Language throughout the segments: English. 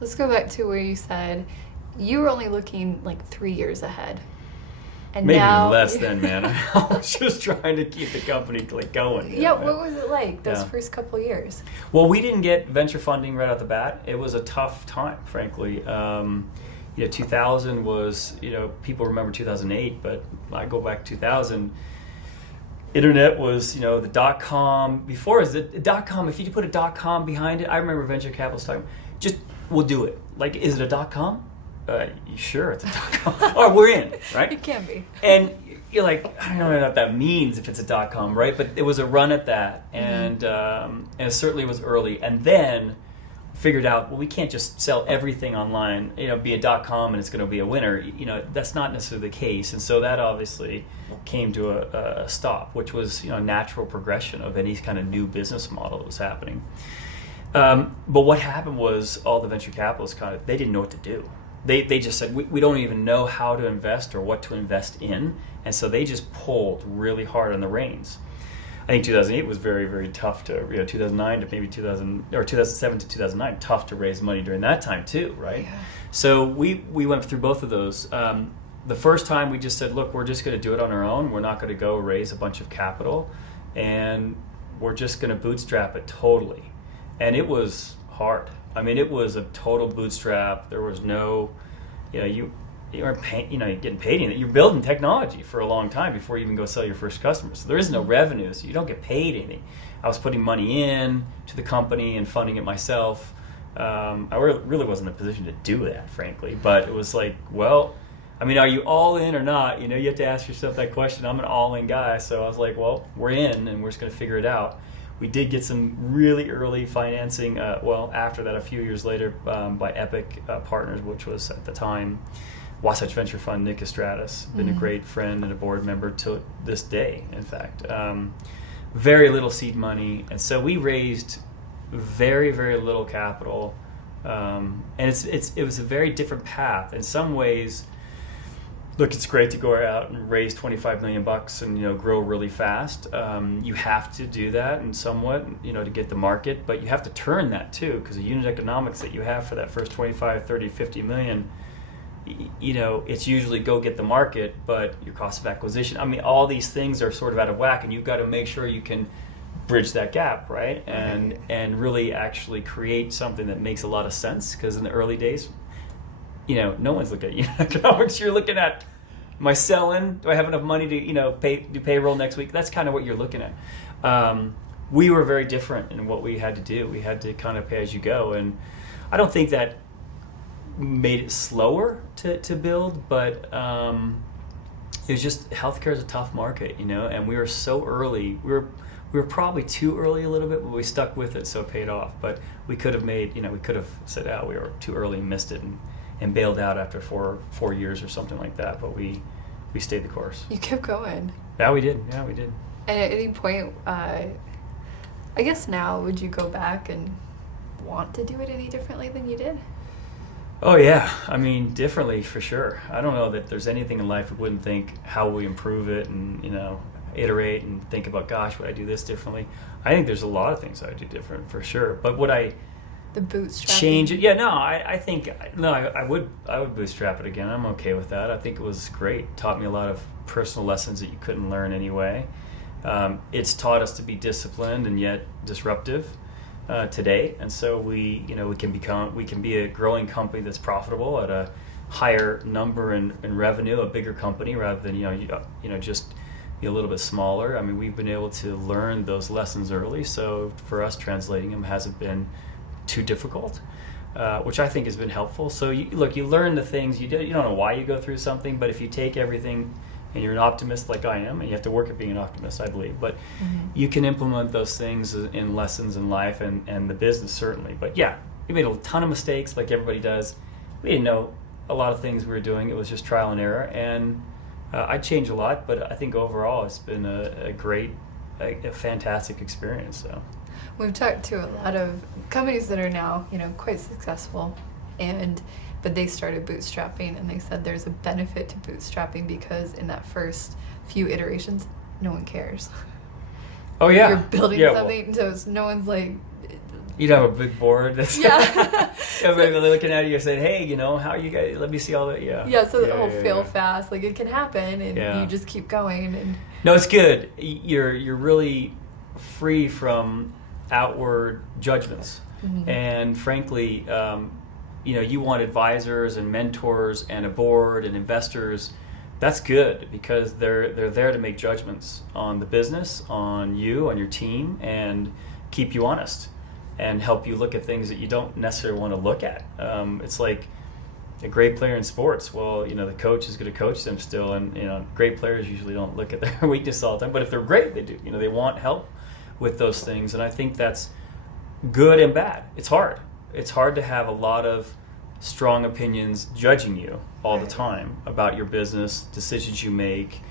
Let's go back to where you said you were only looking like 3 years ahead. And maybe now less than, man. I was just trying to keep the company like going. Yeah, what was it like those first couple of years? Well, we didn't get venture funding right out the bat. It was a tough time, frankly. 2000 was, people remember 2008, but I go back 2000. Internet was, the .com. Before, is the .com, if you put a .com behind it, I remember venture capitalists talking, just, we'll do it. Like, is it a .com? Sure, it's a .com. Or we're in, right? It can be. And you're like, I don't know what that means if it's a .com, right? But it was a run at that, and it certainly was early. And then figured out, well, we can't just sell everything online, be a .com and it's going to be a winner. That's not necessarily the case. And so that obviously came to a stop, which was, a natural progression of any kind of new business model that was happening. But what happened was all the venture capitalists they didn't know what to do. They just said, we don't even know how to invest or what to invest in. And so they just pulled really hard on the reins. I think 2008 was very, very tough to, 2009 to maybe 2007 to 2009, tough to raise money during that time too, right? Yeah. So we went through both of those. The first time we just said, look, we're just going to do it on our own. We're not going to go raise a bunch of capital, and we're just going to bootstrap it totally. And it was hard. I mean, it was a total bootstrap. There was no, you aren't paying, you're getting paid anything. You're building technology for a long time before you even go sell your first customer. So there is no revenue, so you don't get paid anything. I was putting money in to the company and funding it myself. I really wasn't in a position to do that, frankly. But it was like, well, I mean, are you all in or not? You have to ask yourself that question. I'm an all-in guy, so I was like, well, we're in, and we're just going to figure it out. We did get some really early financing, after that, a few years later, by Epic Partners, which was at the time Wasatch Venture Fund. Nick Estratis, been a great friend and a board member to this day, in fact. Very little seed money, and so we raised very, very little capital, and it was a very different path. In some ways, look, it's great to go out and raise $25 million and grow really fast. You have to do that and somewhat, to get the market, but you have to turn that too, because the unit economics that you have for that first 25, 30, 50 million, it's usually go get the market, but your cost of acquisition, I mean, all these things are sort of out of whack, and you've got to make sure you can bridge that gap, right? And really actually create something that makes a lot of sense, because in the early days, no one's looking at unit economics. You're looking at, am I selling? Do I have enough money to, do payroll next week? That's kind of what you're looking at. We were very different in what we had to do. We had to kind of pay as you go, and I don't think that made it slower to build, but it was just, healthcare is a tough market, and we were so early. We were probably too early a little bit, but we stuck with it, so it paid off. But we could have we could have said, we were too early and missed it, and bailed out after four years or something like that. But we stayed the course. You kept going. Yeah, we did. And at any point, I guess now, would you go back and want to do it any differently than you did? Oh yeah, I mean, differently for sure. I don't know that there's anything in life we wouldn't think how we improve it and iterate and think about, gosh, would I do this differently? I think there's a lot of things I would do different for sure. But would I the bootstrapping change it? Yeah, no, I think I would bootstrap it again. I'm okay with that. I think it was great. It taught me a lot of personal lessons that you couldn't learn anyway. It's taught us to be disciplined and yet disruptive today, and so we can be a growing company that's profitable at a higher number in revenue, a bigger company rather than just be a little bit smaller. I mean, we've been able to learn those lessons early, so for us, translating them hasn't been too difficult, which I think has been helpful. So you learn the things you don't know why you go through something, but if you take everything and you're an optimist like I am, and you have to work at being an optimist, I believe, but you can implement those things in lessons in life and the business, certainly. But yeah, we made a ton of mistakes like everybody does. We didn't know a lot of things we were doing. It was just trial and error, and I changed a lot, but I think overall it's been a great, a fantastic experience. So we've talked to a lot of companies that are now quite successful, but they started bootstrapping, and they said there's a benefit to bootstrapping because in that first few iterations, no one cares. Oh yeah, you're building something, so no one's like, You'd have a big board that's Yeah. everybody looking at you saying, hey, you know, how are you guys? Let me see all that. Yeah. Yeah, so the whole fail fast, like it can happen, and Yeah. you just keep going. And No, it's good. You're really free from outward judgments, and frankly, you know, you want advisors and mentors and a board and investors. That's good because they're there to make judgments on the business, on you, on your team, and keep you honest and help you look at things that you don't necessarily want to look at. It's like a great player in sports. Well, you know, the coach is going to coach them still, and you know, great players usually don't look at their weakness all the time. But if they're great, they do. You know, they want help with those things, and I think that's good and bad. It's hard. It's hard to have a lot of strong opinions judging you all the time about your business, decisions you make.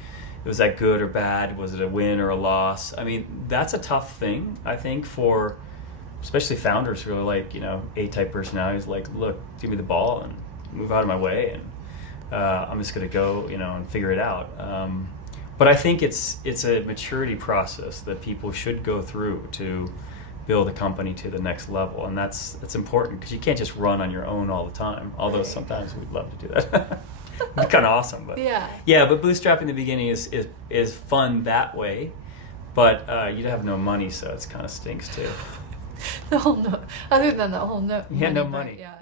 Was that good or bad? Was it a win or a loss? I mean, that's a tough thing, I think, for especially founders who are like, you know, A-type personalities, like, look, give me the ball and move out of my way, and I'm just going to go, you know, and figure it out. But I think it's a maturity process that people should go through to build a company to the next level, and that's important because you can't just run on your own all the time. Although sometimes we'd love to do that. It'd be kind of awesome, but but bootstrapping in the beginning is fun that way, but you'd have no money, so it's kind of stinks too. Other than the whole no. Yeah, no money. Right, yeah.